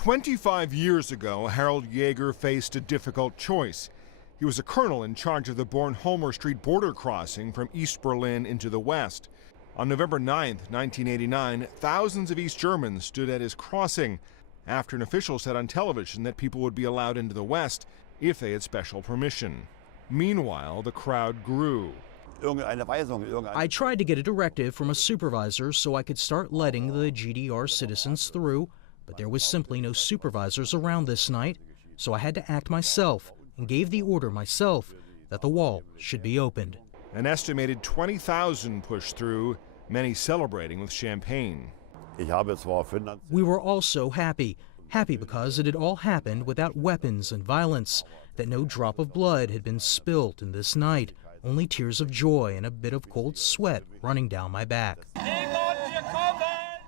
25 years ago, Harald Jaeger faced a difficult choice. He was a colonel in charge of the Bornholmerstrasse border crossing from East Berlin into the West. On November 9, 1989, thousands of East Germans stood at his crossing after an official said on television that people would be allowed into the West if they had special permission. Meanwhile, the crowd grew. I tried to get a directive from a supervisor so I could start letting the GDR citizens through, but there was simply no supervisors around this night, so I had to act myself and gave the order myself that the wall should be opened. An estimated 20,000 pushed through, many celebrating with champagne. We were all so happy because it had all happened without weapons and violence, that no drop of blood had been spilt in this night, only tears of joy and a bit of cold sweat running down my back.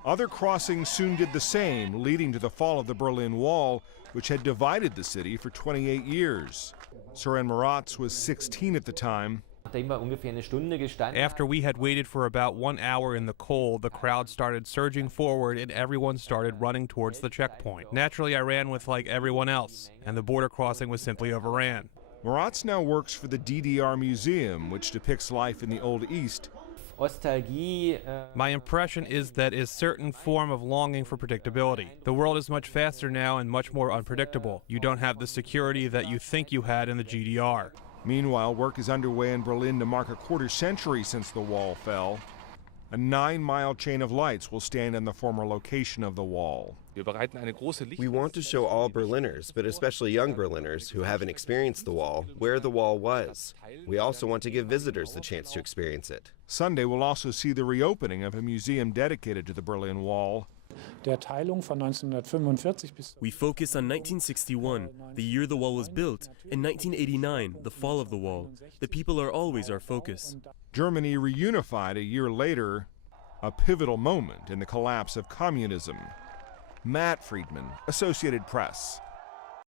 Other crossings soon did the same, leading to the fall of the Berlin Wall, which had divided the city for 28 years. Søren Moratz was 16 at the time. After we had waited for about 1 hour in the cold, the crowd started surging forward and everyone started running towards the checkpoint. Naturally, I ran with like everyone else, and the border crossing was simply overran. Moratz now works for the DDR Museum, which depicts life in the Old East. My impression is that is a certain form of longing for predictability. The world is much faster now and much more unpredictable. You don't have the security that you think you had in the GDR. Meanwhile, work is underway in Berlin to mark a quarter century since the wall fell. A 9-mile chain of lights will stand in the former location of the wall. We want to show all Berliners, but especially young Berliners who haven't experienced the wall, where the wall was. We also want to give visitors the chance to experience it. Sunday will also see the reopening of a museum dedicated to the Berlin Wall. We focus on 1961, the year the wall was built, and 1989, the fall of the wall. The people are always our focus. Germany reunified a year later, a pivotal moment in the collapse of communism. Matt Friedman, Associated Press.